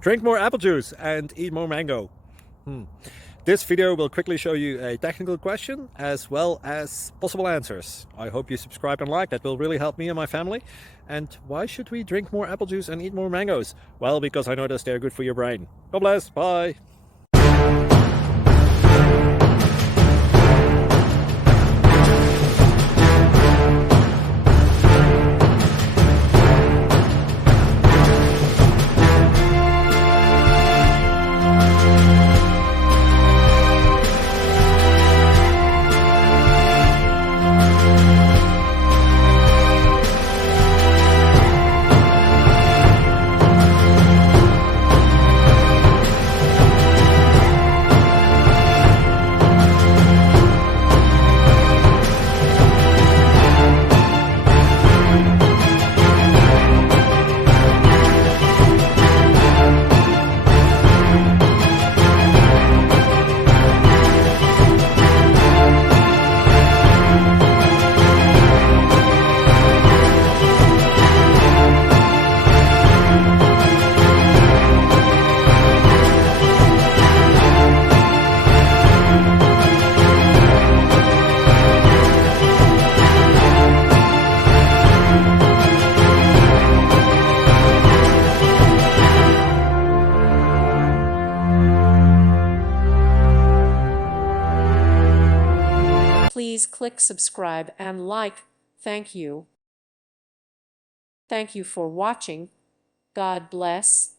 Drink more apple juice and eat more mango. This video will quickly show you a technical question as well as possible answers. I hope you subscribe and like, that will really help me and my family. And why should we drink more apple juice and eat more mangoes? Well, because I noticed they're good for your brain. God bless, bye. Please click subscribe and like. Thank you. Thank you for watching. God bless.